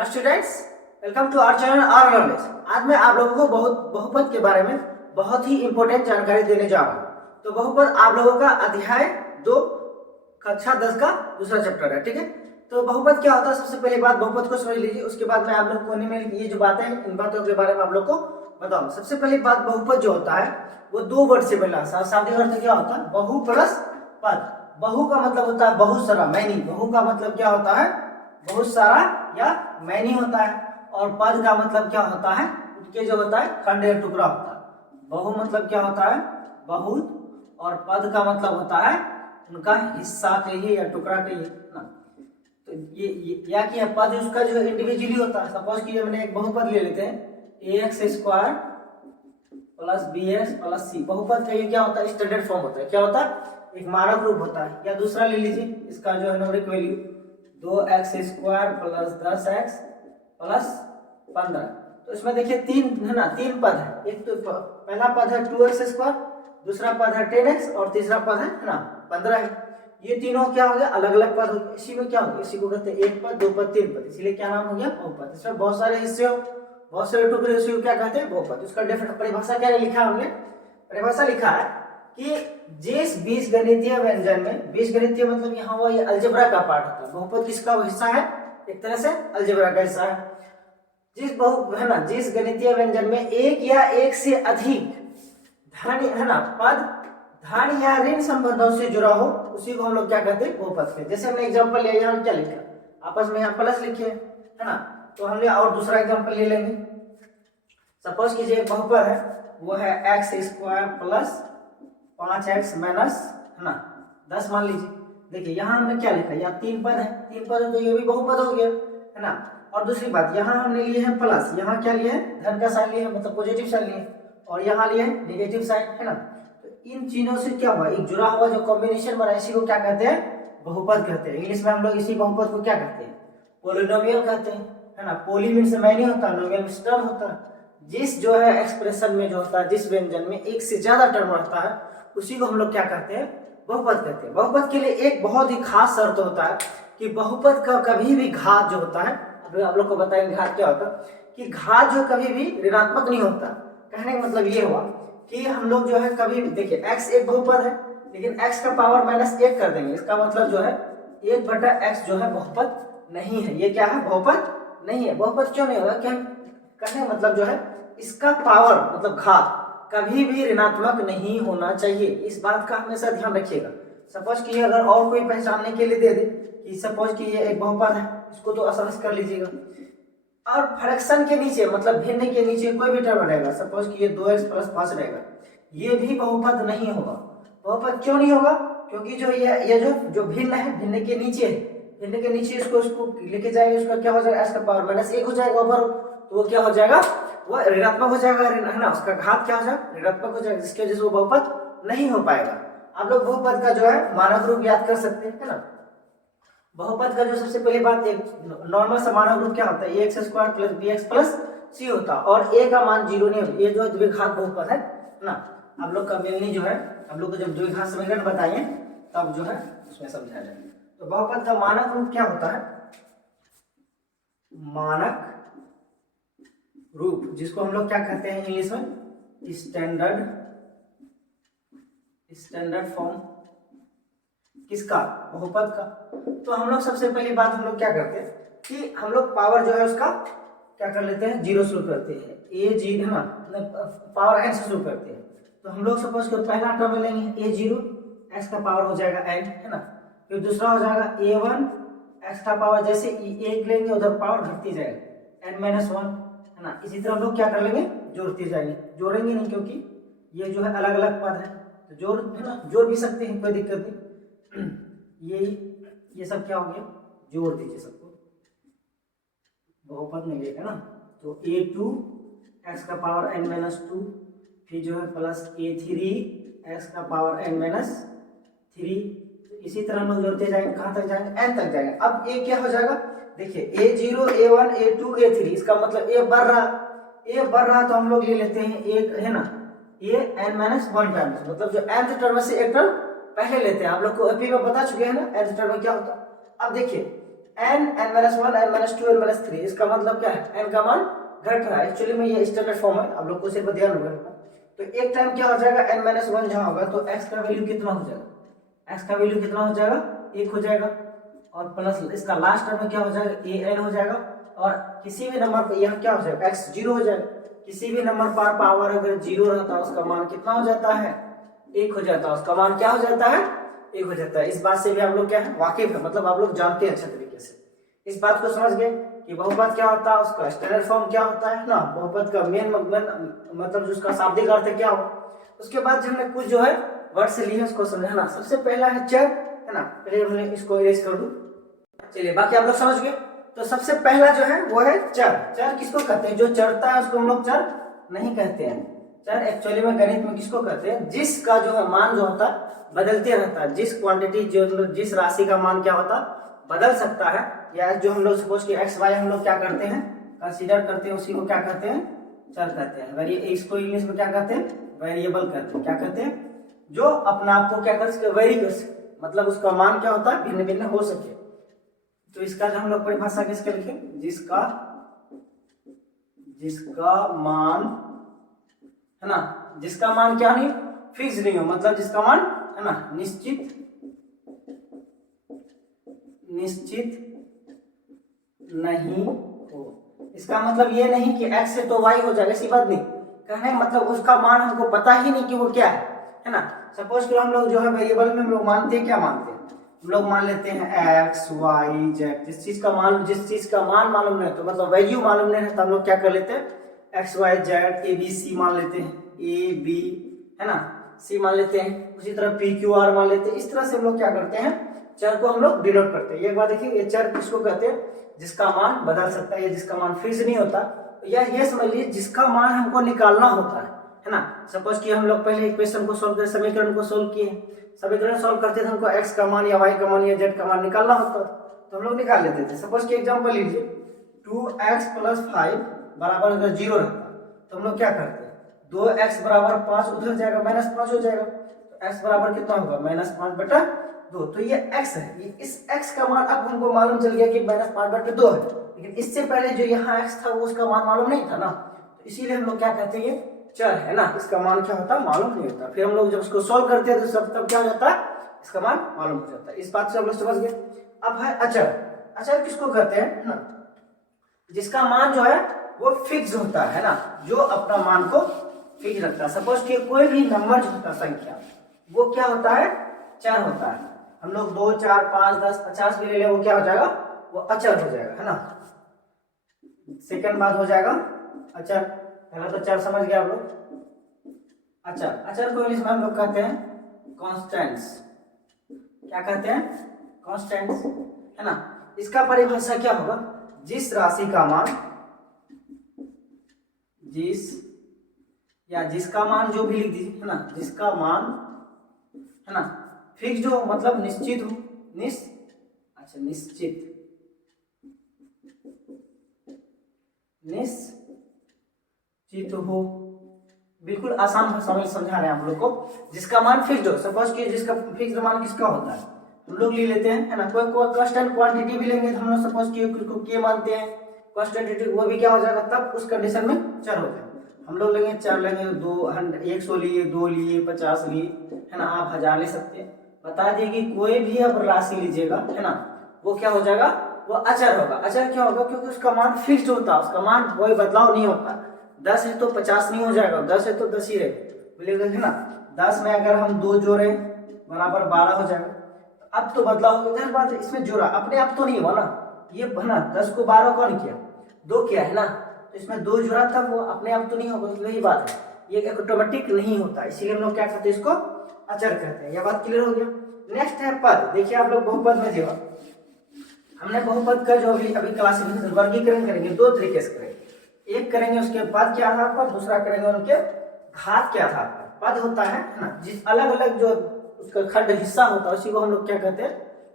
Hello students, welcome to our channel our knowledge. आज मैं आप लोगों को बहुपद के बारे में बहुत ही इंपॉर्टेंट जानकारी देने जा रहा हूँ। तो बहुपद आप लोगों का अध्याय 2 कक्षा 10 का दूसरा चैप्टर है, ठीक है। तो बहुपद क्या होता है, सबसे पहली बात बहुपद को समझ लीजिए, उसके बाद मैं आप लोग कोने में ये जो बातें हैं इन बातों के बारे में आप लोग को बताऊँ। सबसे पहली बात, बहुपद जो होता है वो 2 वर्ड से बना। शाब्दिक अर्थ क्या होता है, बहु प्लस पद। बहु का मतलब होता है बहुत सारा, मैनी। बहु का मतलब क्या होता है, बहुत सारा या मैनी होता है। और पद का मतलब क्या होता है, उनके जो होता है खंड या टुकड़ा होता है। बहु मतलब क्या होता है, बहुत, और पद का मतलब होता है उनका हिस्सा कहिए या टुकड़ा कहिए ना। तो ये या कि पद उसका जो इंडिविजुअली होता है। सपोज कि मैंने एक बहुपद ले लेते हैं, ax square plus bx plus c। बहुपद का ये क्या होता है, स्टैंडर्ड फॉर्म होता है। क्या होता है, एक मानक रूप होता है। या दूसरा ले लीजिए, इसका जो है numeric value 2x square plus 10x plus 15। तो इसमें देखिए 3 है ना, 3 पद है। एक तो पहला पद है 2x स्क्वायर, दूसरा पद है 10x और तीसरा पद है ना 15 है। ये तीनों क्या हो गया, अलग अलग पद हो गए। इसी में क्या हो गया, इसी को कहते हैं एक पद, 2 पद, 3 पद, इसीलिए क्या नाम हो गया, बहुपद। इसमें बहुत सारे हिस्से हो, बहुत सारे टुकड़े, इसी को क्या कहते हैं, बहुपद। उसका डेफिनेट परिभाषा क्या लिखा हमने, परिभाषा लिखा है कि जिस बीजगणितीय व्यंजन में, बीजगणितीय मतलब यहाँ हुआ ये अलजेब्रा का पार्ट होता है। बहुपद किसका हिस्सा है, एक तरह से अलजेब्रा का हिस्सा है। जिस बहु है ना, जिस गणितीय व्यंजन में एक या एक से अधिक धन है ना पद धन या ऋण संबंधों से जुड़ा हो, उसी को हम लोग क्या कहते हैं, बहुपद कहते हैं। जैसे हमने एग्जांपल लिया, यहाँ क्या लिखा, आपस में यहाँ प्लस लिखे है ना। तो हमने और दूसरा एग्जांपल ले लेंगे। सपोज कीजिए एक बहुपद है, वो है x square plus 5x minus है ना 10 मान लीजिए। देखिए यहाँ हमने क्या लिखा, यहाँ 3 पद है, 3 पद है तो ये भी बहुपद हो गया है ना। और दूसरी बात, यहाँ हमने लिए हैं प्लस, यहाँ क्या लिए हैं, धन का साइन लिए हैं, मतलब पॉजिटिव साइन लिए, और यहाँ लिए हैं नेगेटिव साइन है ना। तो इन चीजों से क्या हुआ, एक जुड़ा हुआ जो कॉम्बिनेशन बना, इसी को क्या कहते हैं, बहुपद कहते हैं। इंग्लिश में हम लोग इसी बहुपद को क्या कहते हैं, पोलिनोमियल कहते हैं है ना। पोली मीन्स मैनी होता है, नोमियल मीन्स टर्म होता है। जिस जो है एक्सप्रेशन में जो होता है, जिस व्यंजन में एक से ज्यादा टर्म रहता है, उसी को हम लोग क्या कहते हैं, बहुपद कहते हैं। बहुपद के लिए एक बहुत ही खास शर्त होता है कि बहुपद का कभी भी घात जो होता है, अभी आप लोग को बताएंगे घात क्या होता है, कि घात जो कभी भी ऋणात्मक नहीं होता। कहने का मतलब ये हुआ कि हम लोग जो है कभी भी, देखिए x एक बहुपद है, लेकिन x का पावर -1 कर देंगे, इसका मतलब जो है 1/x जो है बहुपद नहीं है। ये क्या है, बहुपद नहीं है। बहुपद क्यों नहीं होगा, क्या कहने का मतलब जो है इसका पावर मतलब घात कभी भी ऋणात्मक नहीं होना चाहिए। इस बात का हमेशा ध्यान रखिएगा। सपोज कि अगर और कोई पहचानने के लिए दे दे कि सपोज कि ये एक बहुपद है, इसको तो आसानी से कर लीजिएगा। और फ्रैक्शन के नीचे मतलब भिन्न के नीचे कोई भी टर्म रहेगा, सपोज कि ये 2x प्लस 5 रहेगा, ये भी बहुपद नहीं होगा। बहुपद क्यों नहीं होगा, क्योंकि जो ये जो भिन्न है, भिन्न के नीचे है, भिन्न के नीचे इसको लेके जाएंगे, उसका क्या हो जाएगा, x का पावर -1 हो जाएगा ओवर, तो वो क्या हो जाएगा, वो ऋणात्मक हो जाएगा है ना। उसका घात क्या हो जाएगा, ऋणात्मक हो जाएगा, जिसकी वजह से वो बहुपद नहीं हो पाएगा। आप लोग बहुपद का जो है मानक रूप याद कर सकते हैं है ना। बहुपद का जो सबसे पहली बात, एक नॉर्मल सा मानक रूप क्या होता है, ax square plus bx plus c होता है, और a का मान 0 नहीं होता। ये जो द्विघात बहुपद है ना, आप लोग का मिलनी जो है, हम लोग को जब द्विघात समीकरण बताइए तब जो है उसमें समझाया जाएगा। तो बहुपद का मानक रूप क्या होता है, मानक रूप, जिसको हम लोग क्या कहते हैं इंग्लिश में, स्टैंडर्ड फॉर्म, किसका, बहुपद का। तो हम लोग सबसे पहली बात हम लोग क्या करते हैं कि हम लोग पावर जो है उसका क्या कर लेते हैं, 0 शुरू करते हैं, a0 है ना, पावर n से शुरू करते हैं। तो हम लोग सपोज कर पहला टर्म लेंगे a0, x का पावर हो जाएगा n है ना। फिर दूसरा हो जाएगा a1, x का पावर जैसे एक लेंगे उधर पावर घटती जाएगी n-1 है ना। इसी तरह हम लोग क्या कर लेंगे, जोड़ते जाएंगे, जोड़ेंगे नहीं क्योंकि ये जो है अलग अलग पद है, तो जोड़ है ना, जोड़ भी सकते हैं, कोई दिक्कत नहीं। ये सब क्या हो गया, जोड़ दीजिए सबको, बहुपद नहीं लेगा ना। तो a2 x का पावर n-2, फिर जो है प्लस a3 x का पावर n-3। इसी तरह हम लोग जोड़ते जाएंगे, कहाँ तक जाएंगे, n तक जाएंगे। अब a क्या हो जाएगा, देखिए a0 a1 a2 a3, इसका मतलब a बढ़ रहा तो हम लोग ले लेते हैं एक है ना, a n-1 टाइम्स, मतलब जो nth टर्म से एक टर्म पहले लेते हैं। आप लोग को एपी में बता चुके हैं ना nth टर्म में क्या होता है। अब देखिए n, n-1, n-2, n-3, इसका मतलब क्या है, n का मान घट रहा है। एक्चुअली में ये स्टैंडर्ड फॉर्म है, आप लोग को सिर्फ ध्यान रखना। तो एक टाइम क्या हो जाएगा, n-1 जहां होगा तो x का वैल्यू कितना हो जाएगा, x का वैल्यू कितना हो जाएगा, 1 हो जाएगा, और प्लस इसका लास्ट टर्म में क्या हो जाएगा, an हो जाएगा, और किसी भी नंबर पर यह क्या हो जाएगा, x 0 हो जाएगा। किसी भी नंबर पर पावर अगर 0 रहता है उसका मान कितना हो जाता है, 1 हो जाता है, उसका मान क्या हो जाता है, 1 हो जाता है। इस बात से भी आप लोग क्या है, वाकिफ है, मतलब आप लोग जानते हैं अच्छे तरीके से। इस बात को समझ गए कि बहुपद क्या होता है, उसका स्टैंडर्ड फॉर्म क्या होता है ना, बहुपद का मेन मतलब जो उसका शाब्दिक अर्थ है क्या हो। उसके बाद हमने कुछ जो है वर्ड से लिए उसको समझाना। सबसे पहला है चर, है ना, पहले हमने इसको इरेज कर दूं। चलिए बाकी आप लोग समझ गए। तो सबसे पहला जो है वो है चर। चर किसको कहते हैं, जो चरता है उसको हम लोग चर नहीं कहते हैं। चर एक्चुअली में गणित में किसको कहते हैं, जिसका जो है मान जो होता है बदलते रहता है, जिस क्वांटिटी जो जिस राशि का मान क्या होता है बदल सकता है, या जो हम लोग सपोज कि एक्स वाई हम लोग क्या करते हैं कंसीडर करते हैं, उसी को क्या कहते हैं, चर कहते हैं। इसको इंग्लिश में क्या कहते हैं, वेरिएबल कहते हैं। क्या कहते हैं, जो अपना आप को क्या कर सके, वेरी कर सके, मतलब उसका मान क्या होता है भिन्न भिन्न हो सके। तो इसका जो हम लोग परिभाषा किसके लिखे, जिसका मान है ना, जिसका मान क्या नहीं फिक्स नहीं हो, मतलब जिसका मान है ना निश्चित नहीं हो। इसका मतलब ये नहीं कि x से तो y हो जाएगा, ऐसी बात नहीं। कहने मतलब उसका मान हमको पता ही नहीं कि वो क्या है ना। सपोज कि हम लोग जो है वेरिएबल में हम लोग मानते हैं, क्या मानते हैं हम लोग, मान लेते हैं x y z। जिस चीज का मान मालूम नहीं तो मतलब वैल्यू मालूम नहीं है तो हम लोग क्या कर लेते हैं, x y z a b c मान लेते हैं, a b है ना, c मान लेते हैं, उसी तरह p q r मान लेते हैं। इस तरह से हम लोग क्या करते हैं, चर को हम लोग डिनोट करते हैं। एक बात देखिए, ये चर किसको कहते हैं, जिसका मान बदल सकता है या जिसका मान फिक्स नहीं होता, या ये समझ लीजिए जिसका मान हमको निकालना होता है ना। सपोज कि हम लोग पहले इक्वेशन को सोल्व करते, समीकरण को सोल्व किए, समीकरण सोल्व करते थे, हमको x का मान या y का मान या z का मान निकालना होता तो हम लोग निकाल लेते थे। सपोज कि एग्जांपल लीजिए 2x + 5 बराबर अगर 0 रहता तो हम लोग क्या करते, 2x बराबर 5 उधर जाएगा, -5 हो जाएगा, तो x बराबर कितना होगा, -5/2। तो ये x है, ये इस x का मान अब हमको मालूम चल गया कि -5/2 है, लेकिन इससे पहले जो यहाँ x था वो उसका मान मालूम नहीं था ना, तो इसीलिए हम लोग क्या कहते हैं, ये चर है ना, इसका मान क्या होता मालूम नहीं होता। फिर हम लोग जब उसको सॉल्व करते हैं तो सब तब क्या हो जाता है, इसका मान मालूम हो जाता है। इस बात से हम लोग समझ गए। अब है अचर। अचर किसको कहते हैं ना, जिसका मान जो है वो फिक्स होता है ना, जो अपना मान को फिक्स रखता है। सपोज कि कोई भी नंबर जो होता है संख्या, वो क्या होता है, चर होता है। हम लोग 2 4 5 10 50 भी ले ले, वो क्या हो जाएगा, वो अचर हो जाएगा, है ना। सेकंड बात हो जाएगा अचर। पहला तो चर समझ गया आप लोग। अचर, अचर को इंग्लिश में हम लोग कहते हैं कॉन्स्टेंट्स। क्या कहते हैं, कॉन्स्टेंट्स, है ना। इसका परिभाषा क्या होगा, जिस राशि का मान, जिसका मान जो भी लिख दीजिए, है ना, जिसका मान है ना फिक्स हो, मतलब निश्चित हो, निश्चित हो। बिल्कुल आसान भाषा में समझा रहे हैं आप लोग को। जिसका मान फिक्स्ड हो, सपोज कि जिसका फिक्स्ड मान किसका होता है, हम लोग ले लेते हैं, है ना। कोई कांस्टेंट क्वांटिटी भी लेंगे तो हम लोग सपोज कि के मानते हैं कांस्टेंट, वो भी क्या हो जाएगा, तब उस कंडीशन में चर हो जाएगा। हम लोग लेंगे चर, लेंगे 100 लिए, 2 लिए, 50 लिए, है ना, आप 1000 ले सकते हैं। बता दिए कि कोई भी अब राशि लीजिएगा, है ना, वो क्या हो जाएगा, वो अचर होगा। अचर क्या होगा, क्योंकि उसका मान फिक्स्ड होता है, उसका मान कोई बदलाव नहीं होता। 10 है तो 50 नहीं हो जाएगा, 10 है तो 10 ही रहेगा, है ना। 10 में अगर हम 2 जोड़े बराबर 12 हो जाएगा। अब तो बदलाव हो गया, बात इसमें जोड़ा अपने आप तो नहीं हुआ ना, ये है ना 10 को 12 कौन किया, 2 किया, है ना। तो इसमें 2 जोड़ा था, वो अपने आप तो नहीं होगा, वही बात है, ये ऑटोमेटिक नहीं होता, इसीलिए हम लोग क्या करते हैं, इसको अचर कहते हैं। यह बात क्लियर हो गया। नेक्स्ट है पद। देखिए आप लोग बहुपद में जो हमने बहुपद का जो अभी क्लासिफिकेशन वर्गीकरण करेंगे, 2 तरीके से करेंगे। एक करेंगे उसके पद के आधार पर, दूसरा करेंगे उनके घात के आधार पर। पद होता है ना, जिस अलग अलग जो उसका खंड हिस्सा होता है उसी को हम लोग क्या कहते हैं,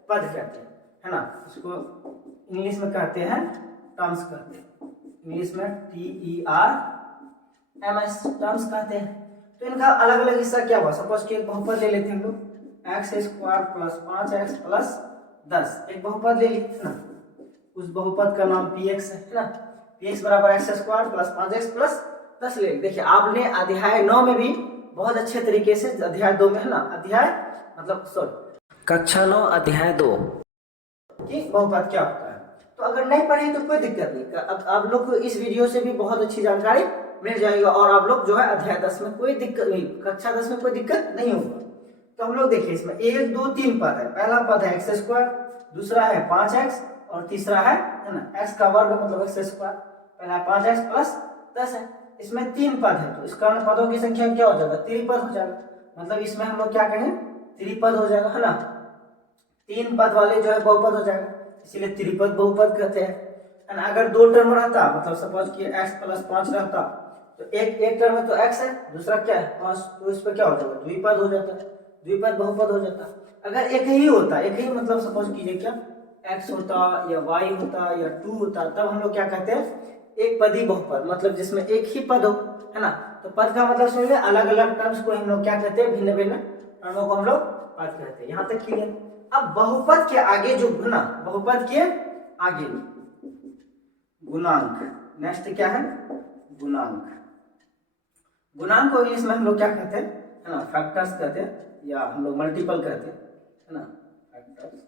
पद कहते हैं, है ना। उसको इंग्लिश में कहते हैं टर्म्स कहते हैं, इंग्लिश में TERMS टर्म्स कहते हैं। तो इनका अलग अलग हिस्सा क्या हुआ, सपोज कि एक बहुपद ले लेते हैं हम लोग, x² + 5x + 10, एक बहुपद ले लीजिए ना। उस बहुपद का नाम पी एक्स है ना। पी एक्स बराबर x square plus 5x plus 10 ले। देखिए आपने अध्याय 9 में भी बहुत अच्छे तरीके से, अध्याय 2 में है ना, अध्याय मतलब सॉरी कक्षा 9 अध्याय 2 कि बहुपद क्या होता है। तो अगर नहीं पढ़े तो कोई दिक्कत नहीं, अब आप लोग को इस वीडियो से भी बहुत अच्छी जानकारी मिल जाएगी और आप लोग जो है अध्याय 10 में कोई दिक्कत नहीं, कक्षा 10 में कोई दिक्कत नहीं होगा। तो हम लोग देखिए इसमें 1 2 3 पद है। पहला पद है एक्स स्क्वायर, दूसरा है 5x और तीसरा है ना x का वर्ग मतलब एक्स स्क्वायर। पहला 5x प्लस 10 है। इसमें 3 पद है तो इस कारण पदों की संख्या क्या हो जाएगा, त्रिपद हो जाएगा। मतलब इसमें हम लोग क्या कहेंगे, त्रिपद हो जाएगा है ना। 3 पद वाले जो है बहुपद हो जाएगा, इसीलिए त्रिपद बहुपद कहते हैं है ना। अगर 2 टर्म रहता मतलब सपोज कि x प्लस 5 रहता तो एक टर्म में तो x है, दूसरा क्या है 5, तो इस पर क्या हो जाएगा, द्विपद हो जाता, द्विपद बहुपद हो जाता। अगर एक ही होता, एक ही मतलब सपोज कीजिए क्या x होता या y होता या 2 होता, तब हम लोग क्या कहते हैं, एक पदी बहुपद, मतलब जिसमें एक ही पद हो है ना। तो पद का मतलब समझिए अलग अलग टर्म्स को हम लोग क्या कहते हैं, भिन्न भिन्न टर्मों को हम लोग पद कहते हैं। यहाँ तक क्लियर। अब बहुपद के आगे जो गुना, बहुपद के आगे गुणांक, नेक्स्ट क्या है गुणांक। गुणांक को इंग्लिश में हम लोग क्या कहते हैं है ना, फैक्टर्स कहते हैं या हम लोग मल्टीपल कहते हैं है ना, फैक्टर्स।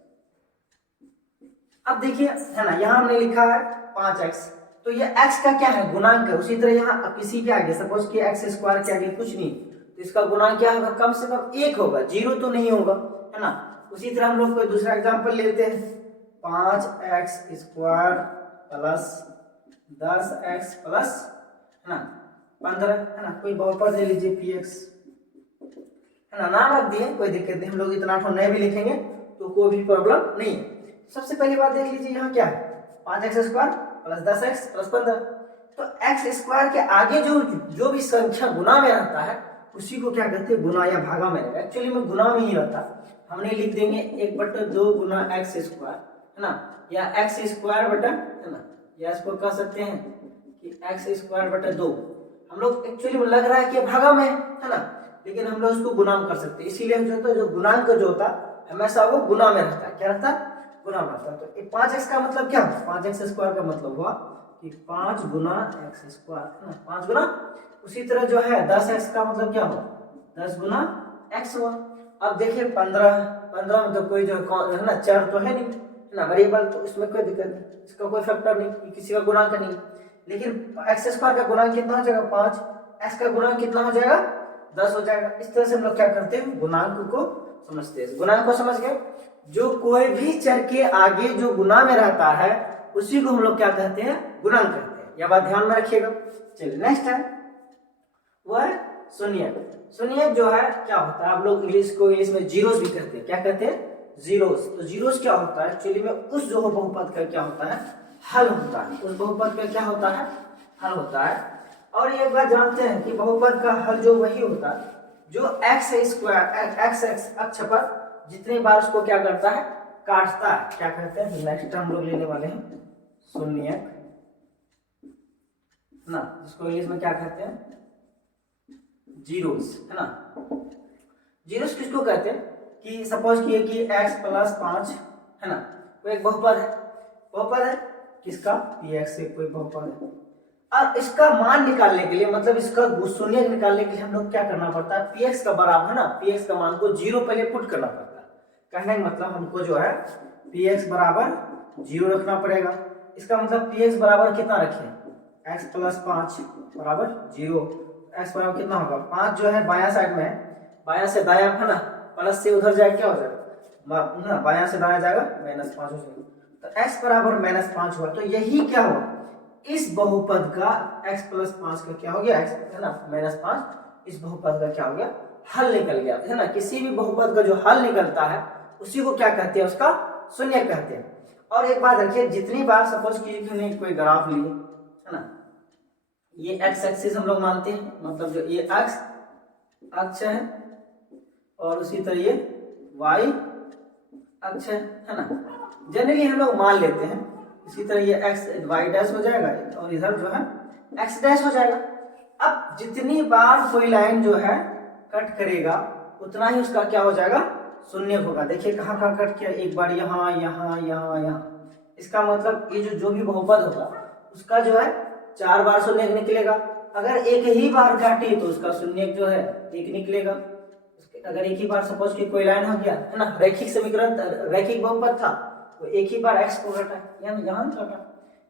अब देखिए है ना, यहाँ हमने लिखा है 5x, तो ये x का क्या है गुणांक है। उसी तरह यहाँ किसी के आगे सपोज कि एक्स स्क्वायर के आगे कुछ नहीं, तो इसका गुणांक क्या होगा, कम से कम 1 होगा, 0 तो नहीं होगा है ना। उसी तरह हम लोग कोई दूसरा एग्जांपल लेते हैं, 5x square plus 10x plus है ना 15 है ना। कोई बहुपद ले लीजिए px है ना, नाम रख दिए कोई दिक्कत नहीं, हम लोग इतना नहीं भी लिखेंगे तो कोई भी प्रॉब्लम नहीं है। सबसे पहली बात देख लीजिए यहाँ क्या है, 5x square plus 10x plus 15। तो x स्क्वायर के आगे जो भी संख्या गुना में रहता है उसी को क्या कहते हैं, गुना या भागा में रहेगा। एक्चुअली में गुना में ही रहता, हमने लिख देंगे 1/2 गुना एक्स स्क्वायर है ना, या एक्स स्क्वायर बटा है ना, या इसको कह सकते हैं कि एक्स स्क्वायर बटा 2। हम लोग एक्चुअली में लग रहा है कि भागा में है ना, लेकिन हम लोग उसको गुना में कर सकते हैं। इसीलिए जो गुणांक जो होता है हमेशा वो गुना में रहता है, क्या रहता है, गुना में रहता है। तो 5x का मतलब क्या हुआ, 5x स्क्वायर का मतलब हुआ कि 5 गुना एक्स स्क्वायर है ना, 5 गुना। उसी तरह जो है 10x का मतलब क्या हुआ, 10 गुना x हुआ। अब देखिए 15 में तो कोई जो है ना चर तो है नहीं है ना, वेरिएबल, तो इसमें कोई दिक्कत नहीं, इसका कोई फैक्टर नहीं, किसी का गुणांक नहीं। लेकिन एक्स स्क्वायर का गुणांक कितना हो जाएगा 5, एक्स का गुणांक कितना हो जाएगा 10 हो जाएगा। इस तरह से हम लोग क्या करते हैं, गुणांक को समझते हैं। गुणांक को समझ गए, जो कोई भी चर के आगे जो गुना में रहता है उसी को हम लोग क्या कहते हैं, गुणांक कहते हैं। यह बात ध्यान में रखिएगा। चलिए नेक्स्ट है वो है शून्यक। शून्यक जो है क्या होता है, आप लोग इंग्लिश में जीरोस भी कहते हैं, क्या कहते हैं, जीरोस। तो जीरोस क्या होता है, एक्चुअली में उस जो बहुपद का क्या होता है, हल होता है। उस बहुपद का क्या होता है, हल होता है। और ये बात जानते हैं कि बहुपद का हल जो वही होता है जो एक्स स्क्वायर एक्स अक्ष पर जितनी बार उसको क्या करता है, काटता है, क्या कहते हैं। नेक्स्ट हम लोग लेने वाले हैं शून्यक ना, जिसको इंग्लिश में क्या कहते हैं, जीरोस है ना। जीरोस किसको कहते हैं कि सपोज किए कि x प्लस 5 है ना, वो एक बहुपद है, बहुपद है किसका, px से कोई बहुपद है। अब इसका मान निकालने के लिए, मतलब इसका शून्य निकालने के लिए हम लोग क्या करना पड़ता है, px का बराबर है ना, px का मान को 0 पहले पुट करना पड़ता है। कहने का मतलब हमको जो है px बराबर 0 रखना पड़ेगा। इसका मतलब px बराबर कितना रखें, x प्लस 5 बराबर 0। x बराबर कितना होगा, 5 जो है बायां साइड में है, बायां से दायां है ना, प्लस से उधर जाए क्या हो जाएगा ना, बायां से दायां जाएगा -5 हो जाएगा। तो x बराबर -5 हुआ। तो यही क्या हुआ, इस बहुपद का x प्लस 5 का क्या हो गया, x है ना -5, इस बहुपद का क्या हो गया, हल निकल गया है ना। किसी भी बहुपद का जो हल निकलता है उसी को क्या कहते हैं, उसका शून्य कहते हैं। और एक बात रखिए, जितनी बार सपोज कीजिए कि हमने कोई ग्राफ लिए है ना, ये x एक्सिस हम लोग मानते हैं, मतलब जो ये x अक्ष है और उसी तरह ये y अक्ष है ना। जनरली हम लोग मान लेते हैं, इसी तरह ये x y डैश हो जाएगा और इधर जो है x डैश हो जाएगा। अब जितनी बार कोई लाइन जो है कट करेगा उतना ही उसका क्या हो जाएगा, शून्य होगा। देखिए कहाँ कहाँ कट किया, एक बार यहाँ यहाँ यहाँ यहाँ, इसका मतलब ये जो भी बहुपद होगा उसका जो है 4 बार शून्य निकलेगा। अगर एक ही बार काटी तो उसका शून्य जो है 1 निकलेगा। अगर एक ही बार सपोज कि कोई लाइन हो गया है ना, रैखिक समीकरण, रैखिक बहुपद था, तो एक ही बार x को काटा, यहाँ काटा।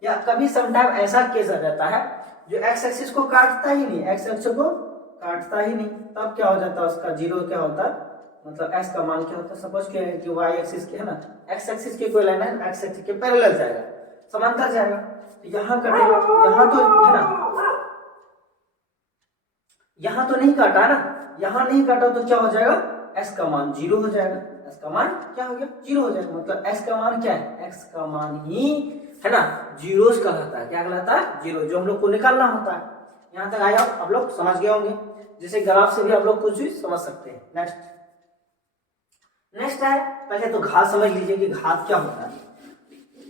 या कभी समटाइम ऐसा केस आ जाता है जो x एक्सिस को काटता ही नहीं, x एक्सिस को काटता ही नहीं, तब क्या हो जाता है उसका जीरो क्या होता है, मतलब x का मान क्या होता है, सपोज कि y एक्सिस के है ना, x एक्सिस की कोई लाइन है x एक्सिस के पैरेलल जाएगा, समांतर जाएगा, तो यहाँ कटेगा, यहाँ तो है ना, यहाँ तो नहीं काटा ना, यहाँ नहीं काटा तो क्या हो जाएगा, x का मान जीरो हो जाएगा, x का मान क्या हो गया, जीरो हो जाएगा। मतलब x का मान क्या है, x का मान ही है ना जीरोस कहलाता है। क्या कहलाता है, जीरो, जो हम लोग को निकालना होता है। यहाँ तक आया आप लोग समझ गए होंगे, जैसे ग्राफ से भी आप लोग कुछ भी समझ सकते हैं। नेक्स्ट है, पहले तो घात समझ लीजिए कि घात क्या होता है।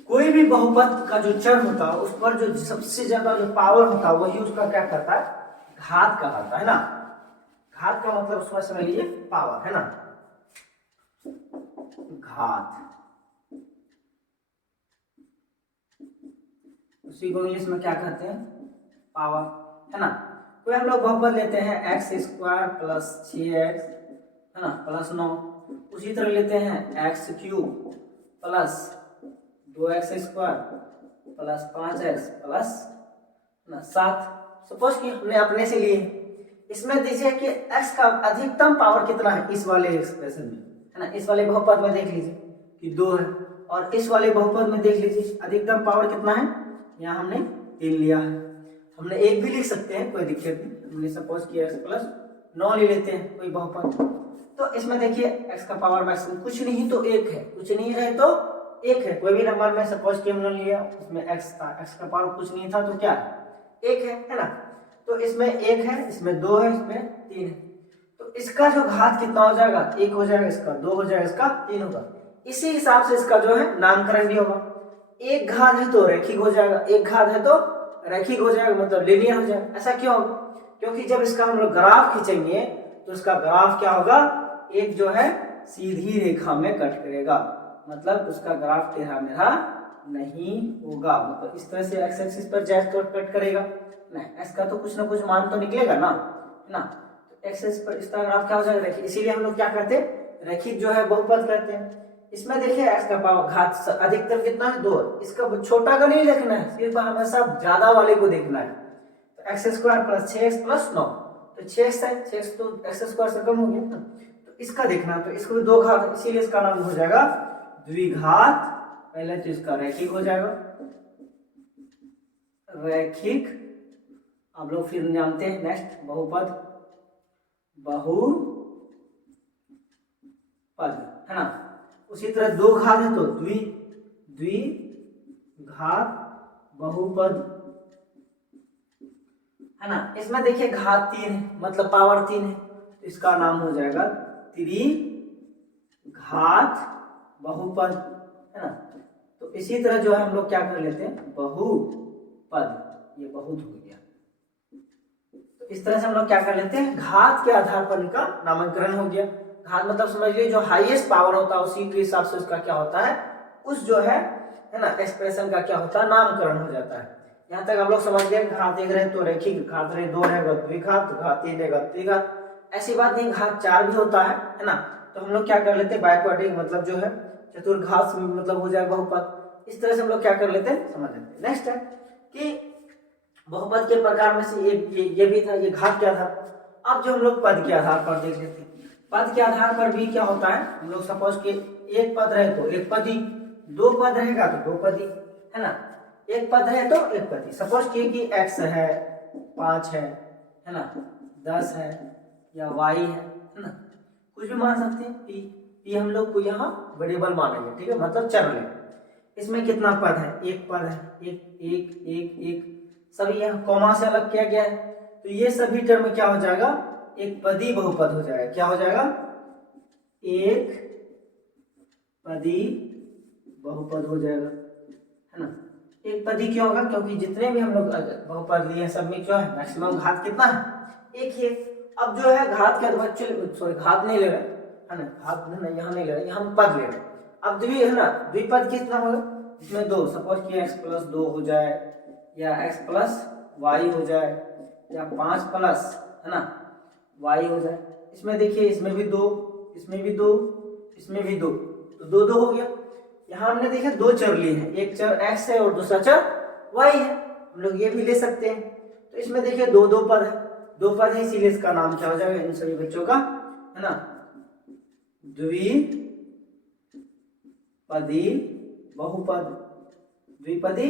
कोई भी बहुपद का जो चर होता है उस पर जो सबसे ज्यादा जो पावर होता है वही उसका क्या करता है, घात कहलाता है ना। घात का मतलब उसमें समझ लीजिए पावर है ना, घात, उसी को इंग्लिश में क्या कहते हैं, पावर है ना। कोई हम लोग बहुपद लेते हैं x² प्लस 6x है ना प्लस 9, उसी तरह लेते हैं x³ plus 2x² plus 5x plus 7। Suppose कि हमने अपने से लिए, इसमें दीजिए कि x का अधिकतम पावर कितना है इस वाले एक्सप्रेशन में, है ना। इस वाले बहुपद में देख लीजिए कि 2 है, और इस वाले बहुपद में देख लीजिए अधिकतम पावर कितना है, यहाँ हमने 3 लिया है। हमने 1 भी लिख सकते हैं, कोई दिक्कत नहीं। हमने सपोज कि x प्लस 9 ले लेते हैं कोई बहुपद, तो इसमें देखिए x का पावर मैक्सिमम कुछ नहीं तो 1 है, कुछ नहीं है तो 1 है। कोई भी नंबर में सपोज कि हमने लिया उसमें x था, x का पावर कुछ नहीं था तो क्या 1 है ना। तो इसमें 1 है, इसमें 2 है, इसमें 3 है, तो इसका जो घात कितना हो जाएगा, 1 हो जाएगा, इसका 2 हो जाएगा, इसका 3 होगा। इसी हिसाब से इसका जो है नामकरण भी होगा। एक घात है तो रैखिक हो जाएगा, एक घात है तो रैखिक हो जाएगा, मतलब लीनियर हो जाएगा। ऐसा क्यों होगा, क्योंकि जब इसका हम लोग ग्राफ खींचेंगे तो इसका ग्राफ क्या होगा, एक जो है सीधी रेखा में कट करेगा, मतलब उसका ग्राफ टेढ़ा मेढ़ा नहीं होगा। मतलब इस तरह से एक्स एक्सिस पर जाए तो कट करेगा नहीं, एक्स का तो कुछ ना कुछ मान तो निकलेगा ना, है ना। तो एक्स एक्सिस पर इसका ग्राफ क्या हो जाएगा, रैखिक। इसीलिए हम लोग क्या करते हैं, रैखिक जो है बहुपद करते हैं। इसमें देखिए x का पावर घात अधिकतम कितना है, 2। इसका छोटा का नहीं देखना है, सिर्फ हमेशा ज्यादा वाले को देखना है। तो x² प्लस 6x प्लस 9, तो 6x है, 6x तो x² से कम हो गया ना, तो इसका देखना, तो इसको भी 2 घात, इसीलिए इसका नाम हो जाएगा द्विघात। पहले तो इसका रैखिक हो जाएगा, रैखिक। आप लोग फिर जानते हैं नेक्स्ट बहुपद, बहुपद है ना। उसी तरह 2 घात है तो द्विघात बहुपद है ना। इसमें देखिए घात 3 है, मतलब पावर 3 है, तो इसका नाम हो जाएगा त्रिघात बहुपद है ना। तो इसी तरह जो है हम लोग क्या कर लेते हैं, बहुपद, ये बहुत हो गया। तो इस तरह से हम लोग क्या कर लेते हैं, घात के आधार पर इनका नामकरण हो गया। घात मतलब समझ लीजिए जो हाईएस्ट पावर होता है उसी के हिसाब से उसका क्या होता है, उस जो है ना एक्सप्रेशन का क्या होता है, नामकरण हो जाता है। यहाँ तक आप लोग समझ गए। घात 1 रहे तो रैखिक, घात रहे 2 रहेगा द्विघात, घात 3 रहेगा त्रिघात। ऐसी बात नहीं, घात 4 भी होता है ना। तो हम लोग क्या कर लेते हैं, बाइक्वाड्रिक मतलब जो है चतुर्घात मतलब हो जाएगा बहुपद। इस तरह से हम लोग क्या कर लेते हैं, समझ लेते हैं। नेक्स्ट है कि बहुपद के प्रकार में से ये भी था, ये घात के आधार। अब जो हम लोग पद के आधार पर देख लेते हैं, पद के आधार पर भी क्या होता है, हम लोग सपोज कि एक पद रहे तो एक पदी, 2 पद रहेगा तो 2 पदी है ना, एक पद है तो एक पदी। सपोज कि x है, 5 है ना, 10 है या y है ना, कुछ भी मान सकते हैं। p हम लोग को यहाँ वेरिएबल मानेंगे, ठीक है, मतलब चर लेंगे। इसमें कितना पद है, एक पद है, एक एक एक एक, सभी यहाँ कॉमा से अलग किया गया है, तो ये सभी टर्म क्या हो जाएगा, एक पदी बहुपद हो जाएगा। क्या हो जाएगा, एक पदी बहुपद हो जाएगा है ना। एक पदी क्यों होगा, क्योंकि जितने भी हम लोग बहुपद लिए सब में क्या है, मैक्सिमम घात कितना है, एक ही है। अब जो है घात के सॉरी घात नहीं ले रहे है ना, घात नहीं यहाँ नहीं ले रहे, यहाँ हम पद ले रहे। अब द्वि है ना, द्विपद कितना होगा, इसमें 2, सपोज कि x प्लस 2 हो जाए या x प्लस वाई हो जाए या 5 प्लस है ना y हो जाए। इसमें देखिए इसमें भी 2, इसमें भी 2, इसमें भी 2, तो 2 2 हो गया। यहाँ हमने देखा 2 चर लिए हैं, एक चर x है और दूसरा चर y है, हम लोग ये भी ले सकते हैं। तो इसमें देखिए 2 2 पद है, 2 पद है, इसीलिए इसका नाम क्या हो जाएगा इन सभी बच्चों का, है ना, द्विपदी बहुपद, द्विपदी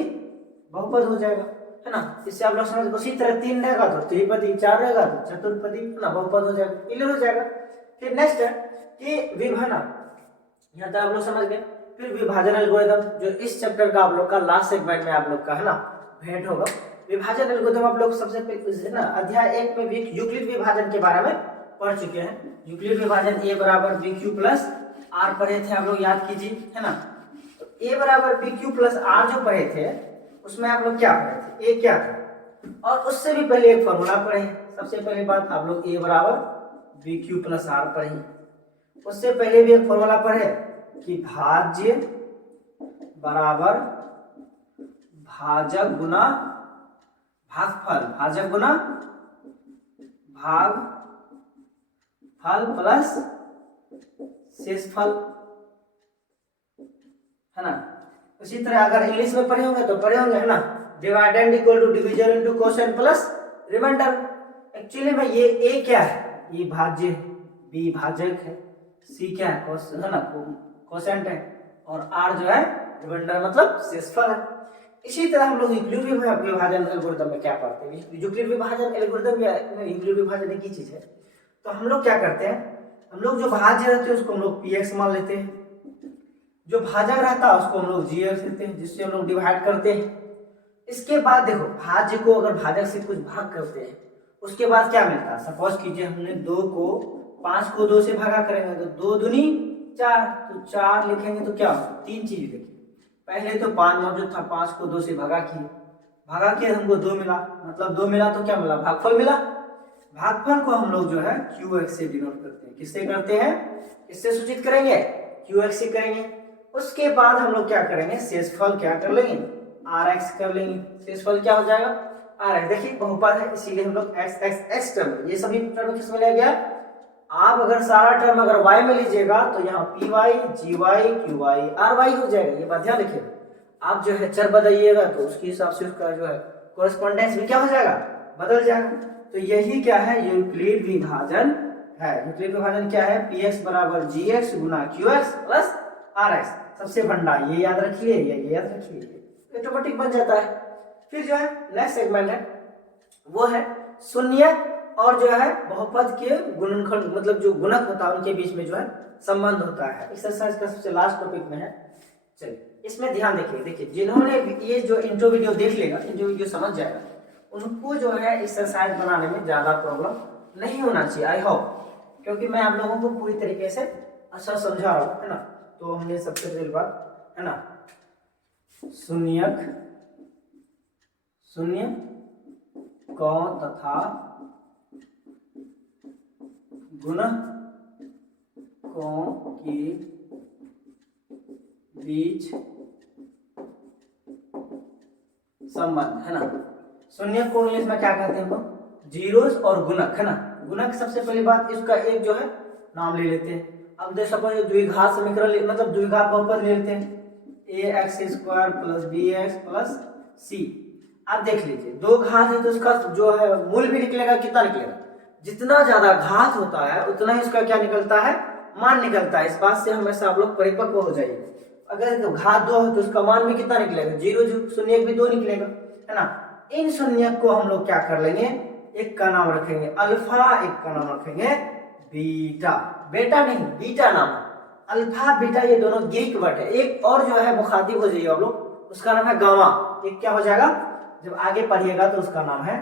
बहुपद हो जाएगा, है ना। इससे आप लोग समझ, उसी तरह 3 रहेगा तो त्रिपदी, 4 रहेगा तो चतुर्पदी, है ना, बहुपद हो जाएगा, क्लियर हो जाएगा। फिर नेक्स्ट है कि विभाजन, यहाँ तक आप लोग समझ गए। फिर विभाजन एल्गोरिथम, जो इस चैप्टर का आप लोग का लास्ट सेगमेंट में आप लोग का, है ना, भेंट होगा। विभाजन एल्गोरिथम आप लोग सबसे पहले ना अध्याय 1 में यूक्लिड विभाजन के बारे में पढ़ चुके हैं। यूक्लिड विभाजन a बराबर बी क्यू प्लस आर पढ़े थे, आप लोग याद कीजिए, है ना। तो a बराबर बी क्यू प्लस आर जो पढ़े थे उसमें आप लोग क्या पढ़े थे, a क्या था, और उससे भी पहले एक फॉर्मूला पढ़े। सबसे पहली बात आप लोग a बराबर बी क्यू प्लस आर पढ़े, उससे पहले भी एक फॉर्मूला पढ़े कि भाज्य बराबर भाजक गुना भागफल, भाजक गुना भागफल प्लस शेषफल, है ना। उसी तरह अगर इंग्लिश में पढ़े होंगे तो पढ़े होंगे, है ना, dividend equal to division into quotient plus remainder. Actually में ये a क्या है, ये भाज्य, b भाजक है, c क्या है, है ना, कोशेंट है, और r जो है रिमाइंडर मतलब शेषफल है। इसी तरह हम लोग यूक्लिड विभाजन एल्गोरिथम में क्या पढ़ते हैं, यूक्लिड विभाजन एल्गोरिथम या यूक्लिड विभाजन एक ही चीज है। तो हम लोग क्या करते हैं, हम लोग जो भाज्य रहते हैं उसको हम लोग px मान लेते हैं, जो भाजक रहता है उसको हम लोग gx लेते हैं, जिससे हम लोग डिवाइड करते हैं। इसके बाद देखो भाज्य को अगर भाजक से कुछ भाग करते हैं उसके बाद क्या मिलता है, सपोज कीजिए हमने 5 को 2 से भागा करेंगे तो 2 दूनी 4, तो 4 लिखेंगे तो क्या होगा, 3 चीज देखिए। पहले तो 5 मौजूद था, 5 को 2 से भागा किए हमको 2 मिला, मतलब 2 मिला तो क्या मिला, भागफल मिला। भागफल को हम लोग जो है qx से डिनोट करते हैं, किससे करते हैं, इससे सूचित करेंगे, qx से करेंगे। उसके बाद हम लोग क्या करेंगे, शेषफल क्या कर लेंगे, rx कर लेंगे। शेषफल क्या हो जाएगा, rx। देखिए बहुपद है इसीलिए हम लोग x टर्म, ये सभी टर्म किस में ले गया। आप अगर सारा टर्म अगर y में लीजिएगा तो यहाँ py gy qy ry हो जाएगा, ये बात ध्यान रखिएगा। आप जो है चर बदलिएगा तो उसके हिसाब से उसका जो है कोरेस्पोंडेंस भी क्या हो जाएगा, बदल जाएगा। तो यही क्या है, यूक्लिड विभाजन है। यूक्लिड विभाजन क्या है, px बराबर gx गुना qx प्लस rx। सबसे भंडा ये याद रखिए, ये याद रखिए, ऑटोमेटिक बन जाता है। फिर जो है नेक्स्ट सेगमेंट है वो है शून्य और जो है बहुपद के गुणनखंड, मतलब जो गुणक होता है उनके बीच में जो है संबंध होता है। एक्सरसाइज का सबसे लास्ट टॉपिक में है। चलिए इसमें ध्यान देखिए, जिन्होंने ये जो इंट्रो वीडियो देख लेगा, इंट्रो वीडियो समझ जाएगा, उनको जो है एक्सरसाइज बनाने में ज्यादा प्रॉब्लम नहीं होना चाहिए, आई होप, क्योंकि मैं आप लोगों को पूरी तरीके से अच्छा समझा रहा हूँ, है ना। तो हमने सबसे पहली बात, है ना, शून्य कौन तथा गुणकों के बीच संबंध, है ना। शून्य को इंग्लिश में क्या कहते हैं हम लोग, जीरोस और गुणक, है ना। गुणक सबसे पहली बात इसका एक जो है नाम ले लेते हैं। अब देख सपोज द्विघात समीकरण मतलब द्विघात बहुपद ले लेते हैं, ax square plus bx plus c। आप देख लीजिए 2 घात है तो उसका जो है मूल भी निकलेगा, कितना निकलेगा, जितना ज्यादा घात होता है उतना ही उसका क्या निकलता है, मान निकलता है। इस बात से हमेशा आप लोग परिपक्व हो जाइए। अगर तो घात 2 है तो उसका मान भी कितना निकलेगा, 0 शून्य भी 2 निकलेगा, है ना। इन शून्य को हम लोग क्या कर लेंगे, एक का नाम रखेंगे अल्फा, एक का नाम रखेंगे बीटा। बेटा नहीं बीटा नाम है, अल्फा बीटा ये दोनों ग्रीक वर्ड है। एक और जो है मुखातिब हो जाइए आप लोग, उसका नाम है गामा। एक क्या हो जाएगा, जब आगे पढ़िएगा तो उसका नाम है,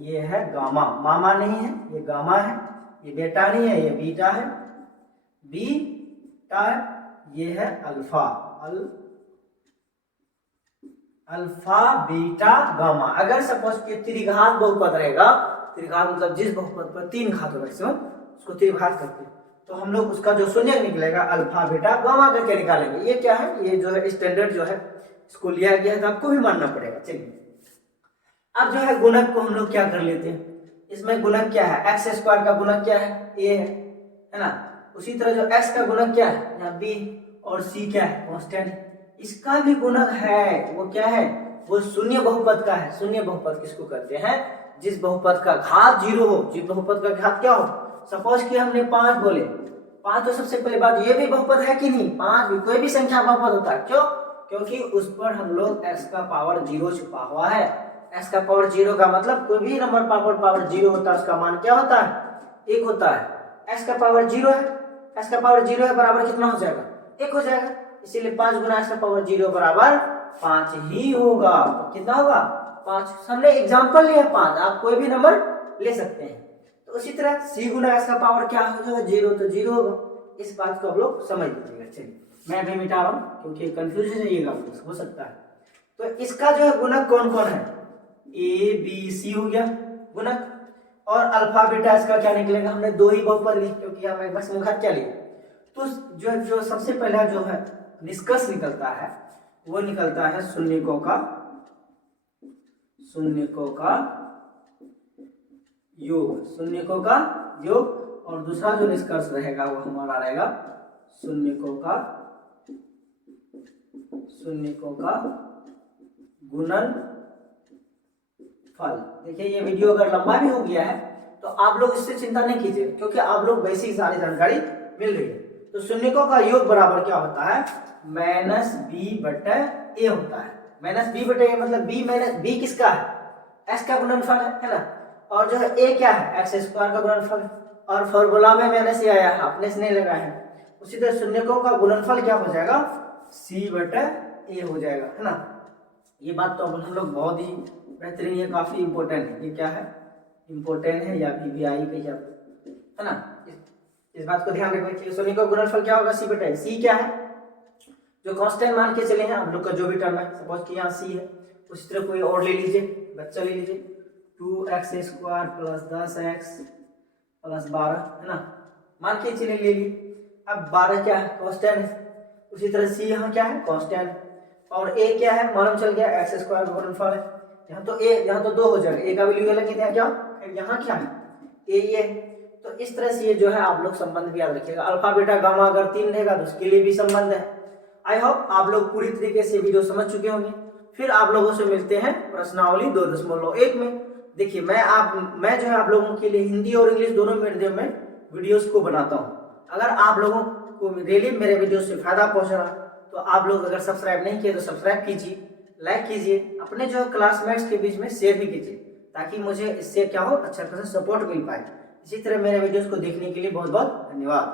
ये है गामा, मामा नहीं है, ये गामा है, ये बेटा नहीं है, ये बीटा है, बीटा है, ये है अल्फा, अल्फा बीटा गामा। अगर सपोज कि त्रिघात बहुपद रहेगा, त्रिघात मतलब जिस बहुपद पर 3 घात हो मैक्सिमम उसको त्रिघात करते हैं, तो हम लोग उसका जो शून्य निकलेगा अल्फा बीटा गामा करके निकालेंगे। ये क्या है, ये जो है स्टैंडर्ड जो है इसको लिया गया है तो आपको भी मानना पड़ेगा। चलिए अब जो है गुणक को हम लोग क्या कर लेते हैं, इसमें गुणक क्या है, एक्स स्क्वायर का गुणक क्या है, ए है ना। उसी तरह जो एक्स का गुणक क्या है, यहाँ बी, और सी क्या है, कांस्टेंट, इसका भी गुणक है, वो क्या है, वो शून्य बहुपद का है। शून्य बहुपद किसको कहते हैं, जिस बहुपद का घात 0 हो, जिस बहुपद का घात क्या हो, सपोज कि हमने 5 बोले, 5 तो सबसे पहले बात ये भी बहुपद है कि नहीं, 5 भी कोई भी संख्या बहुपद होता है, क्यों, क्योंकि उस पर हम लोग x का पावर 0 छुपा हुआ है। x का पावर 0 का मतलब कोई भी नंबर पावर 0 होता है, उसका मान क्या होता है, 1 होता है। x का पावर 0 है, x का पावर 0 है, बराबर कितना हो जाएगा, 1 हो जाएगा, इसीलिए 5 गुना x का पावर 0 बराबर 5 ही होगा। तो कितना होगा, 5। हमने एग्जाम्पल लिया 5, आप कोई भी नंबर ले सकते हैं। तो उसी तरह c गुना x का पावर क्या हो जाएगा, 0, तो 0 होगा। इस बात को आप लोग समझ लीजिएगा। चलिए मैं अभी मिटा रहा हूँ क्योंकि कंफ्यूज हो जाइएगा, हो सकता है। तो इसका जो है गुणक कौन कौन है, ए बी सी हो गया गुणक, और अल्फा बीटा इसका क्या निकलेगा, हमने 2 ही बहुपद लिए क्योंकि हमें बस मुखत क्या लिए। तो जो सबसे पहला जो है निष्कर्ष निकलता है, वो निकलता है शून्यकों का योग, शून्यकों का योग। और दूसरा जो निष्कर्ष रहेगा वो हमारा रहेगा शून्यकों का गुणनफल। देखिए ये वीडियो अगर लंबा भी हो गया है तो आप लोग इससे चिंता नहीं कीजिए, क्योंकि आप लोग वैसी ही सारी जानकारी मिल रही है। तो शून्यकों का योग बराबर क्या होता है, माइनस बी बटे ए होता है। माइनस बी बटे ए मतलब बी माइनस बी किसका है, एक्स का गुणनफल है ना, और जो है ए क्या है, एक्स स्क्वायर का गुणनफल है। और फॉर्मूला में माइनस ए आया है, आपने से नहीं लगा है। उसी तरह शून्यकों का गुणनफल क्या हो जाएगा, सी बटे ए हो जाएगा, है ना। ये बात तो हम लोग बहुत ही बेहतरीन, ये काफी इंपॉर्टेंट है। ये क्या है, इंपॉर्टेंट है या वीवीआई पे है ना, इस बात को ध्यान रखना चाहिए। शून्य का गुणनफल क्या होगा, सी बटे। सी क्या है, जो कांस्टेंट मान के चले हैं आप लोग का जो भी टर्म है, सपोज कि यहाँ सी है, उसी तरह कोई और ले लीजिए, बच्चा ले लीजिए, 2x square plus 10x plus 12, है ना, मान के चले ले ली। अब 12 क्या है, कांस्टेंट है। उसी तरह सी यहाँ क्या है, कांस्टेंट, और a क्या है, मालूम चल गया, एक्स स्क्वायर का गुणनफल है। यहाँ तो a, यहाँ तो 2 हो जाएगा, a का वैल्यू अलग है, क्या यहाँ क्या है, a ये। तो इस तरह से ये जो है आप लोग संबंध भी याद रखिएगा। अल्फा बीटा गामा अगर 3 रहेगा तो उसके लिए भी संबंध है। आई होप आप लोग पूरी तरीके से वीडियो समझ चुके होंगे। फिर आप लोगों से मिलते हैं प्रश्नावली 2.1 में। देखिए मैं जो है आप लोगों के लिए हिंदी और इंग्लिश दोनों मीडियम में वीडियोस को बनाता हूँ। अगर आप लोगों को रियली मेरे वीडियो से फायदा पहुंच रहा तो आप लोग अगर सब्सक्राइब नहीं किए तो सब्सक्राइब कीजिए, लाइक कीजिए, अपने जो क्लासमेट्स के बीच में शेयर भी कीजिए, ताकि मुझे इससे क्या हो, अच्छा खासा सपोर्ट मिल पाए। इसी तरह मेरे वीडियोस को देखने के लिए बहुत बहुत धन्यवाद।